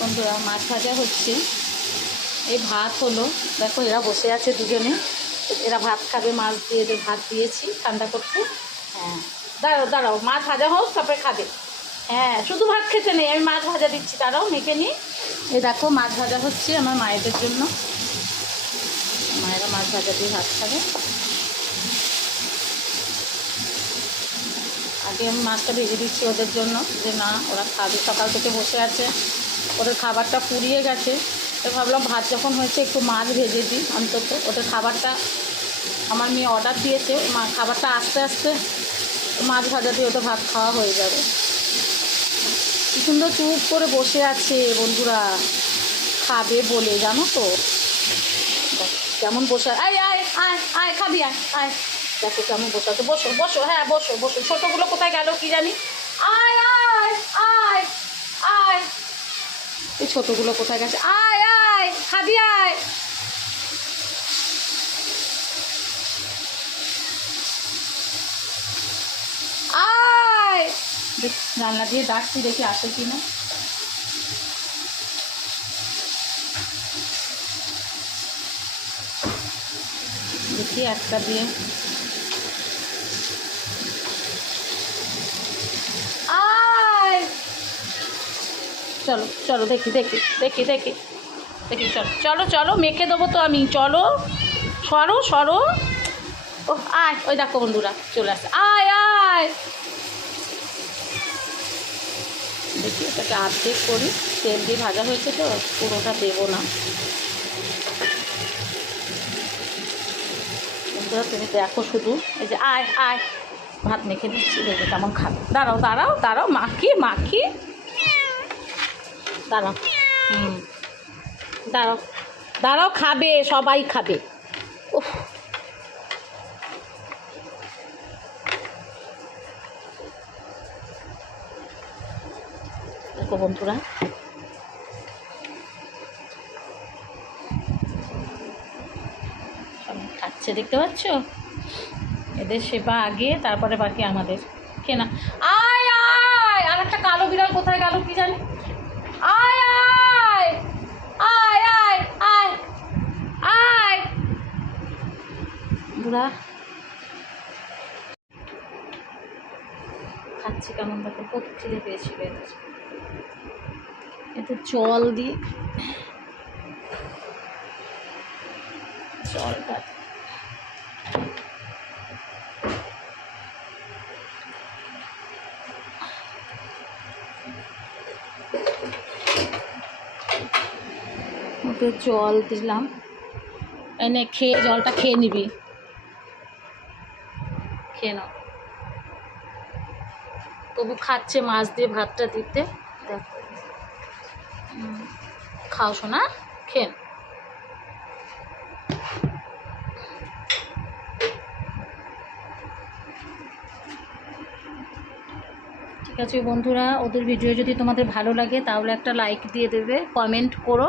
বন্ধুরা মাছ ভাজা হচ্ছে, এই ভাত হলো। দেখো এরা বসে আছে দুজনে, এরা ভাত খাবে। মাছ দিয়ে ভাত দিয়েছি ঠান্ডা করতে। হ্যাঁ দাঁড়াও দাঁড়াও, মাছ ভাজা হোক তারপরে খাবে। হ্যাঁ শুধু ভাত খেতে নেই, আমি মাছ ভাজা দিচ্ছি, দাঁড়াও মেখে নিই। এই দেখো মাছ ভাজা হচ্ছে আমার মায়েদের জন্য, মায়েরা মাছ ভাজা দিয়ে ভাত খাবে। আগে আমি মাছটা ভেজে দিচ্ছি ওদের জন্য, যে না ওরা খাবে, সকাল থেকে বসে আছে, ওদের খাবারটা পুড়িয়ে গেছে। তো ভাবলাম ভাত যখন হয়েছে একটু মাছ ভেজে দিই, অন্তত ওদের খাবারটা, আমার মেয়ে অর্ডার দিয়েছে, খাবারটা আস্তে আস্তে মাছ ভাজা দিয়ে ওদের ভাত খাওয়া হয়ে যাবে। কি সুন্দর চুপ করে বসে আছে বন্ধুরা, খাবে বলে, জানো তো কেমন বসে। আয় আয় আয় আয় খাবি, আয় আয়, দেখো কেমন বসে আছে। বসো বসো, হ্যাঁ বসো বসো। ছোটোগুলো কোথায় গেল কি জানি। আয় আয় আয় আয়, এই ছোটোগুলো কোথায় গেছে। আয় আয় খাবি, আয়। আয় দেখ, জানলা দিয়ে ডাকছি, দেখি আসে কি না। দেখি একটা দিয়ে। আয় চলো চলো, দেখি দেখি দেখি দেখি দেখি, চলো চলো চলো, মেখে দেবো তো আমি, চলো সরো সরো। ও আয়, ওই দেখো বন্ধুরা চলে আসছে। আয় আয়, দেখি এটাকে অর্ধেক করি, তেল দিয়ে ভাজা হয়েছে তো পুরোটা দেবো না। বন্ধুরা তুমি দেখো শুধু, এই যে আয় আয়, ভাত মেখে দিচ্ছি, দেখবে কেমন খাবে। দাঁড়াও দাঁড়াও দাঁড়াও, মাখি মাখি, দাঁড়াও। দাঁড়াও দাঁড়াও, খাবে, সবাই খাবে। উফ, দেখো বন্ধুরা খাচ্ছে, দেখতে পাচ্ছ? এদের সেবা আগে, তারপরে বাকি আমাদের। কেনা আয় আয়, আর একটা কালো বিড়াল কোথায় গেল কি জানি। আয় আয় আয় আয় আয় আয়, বুড়া খাচ্ছে কেমন, দেখো কত খিদে পেয়েছিল এদের। একটু জল দিই, জলটা ওকে জল দিলাম। এনে খেয়ে, জলটা খেয়ে নিবি, খেয়ে নাও। তবু খাচ্ছে মাছ দিয়ে ভাতটা দিতে, দেখো। খাও শোনা, খেয়ে নাও। ঠিক আছে বন্ধুরা, ওদের ভিডিও যদি তোমাদের ভালো লাগে তাহলে একটা লাইক দিয়ে দেবে, কমেন্ট করো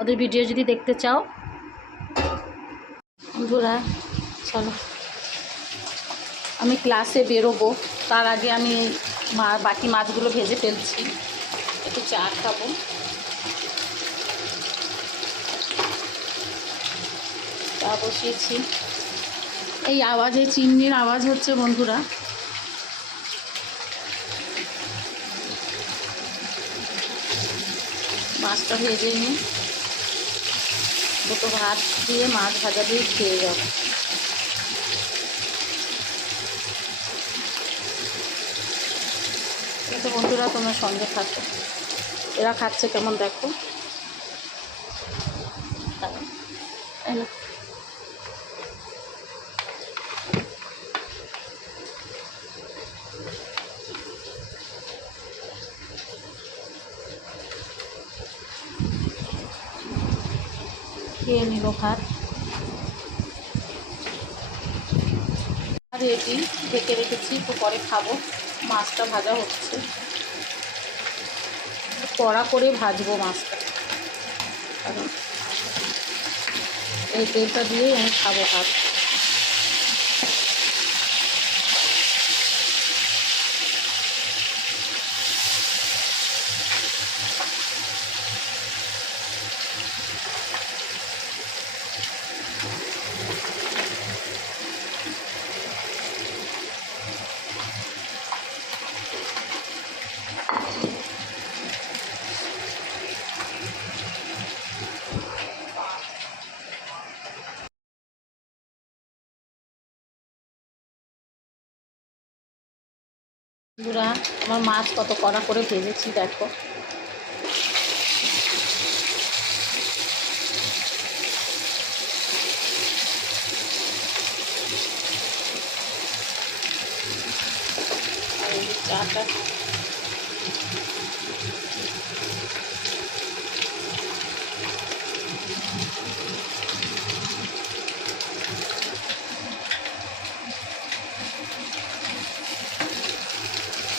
ওদের ভিডিও যদি দেখতে চাও। বন্ধুরা চলো, আমি ক্লাসে বেরোবো, তার আগে আমি বাকি মাছগুলো ভেজে ফেলছি, একটু চা খাবো। চা বসিয়েছি, এই আওয়াজে চিমনির আওয়াজ হচ্ছে বন্ধুরা। মাছটা ভেজে নিয়ে দুটো ভাত দিয়ে মাছ ভাজা দিয়ে খেয়ে যাব। কিন্তু বন্ধুরা তোমরা সঙ্গে থাকো, এরা খাচ্ছে কেমন দেখো। খেয়ে নিল ভাত, রেডি, ঢেকে রেখেছি, একটু পরে খাবো। মাছটা ভাজা হচ্ছে, কড়া করে ভাজবো মাছটা, কারণ এই তেলটা দিয়েই আমি খাবো ভাত। আমার মাছ কত কড়া করে ভেজেছি দেখো। আর এই চাটা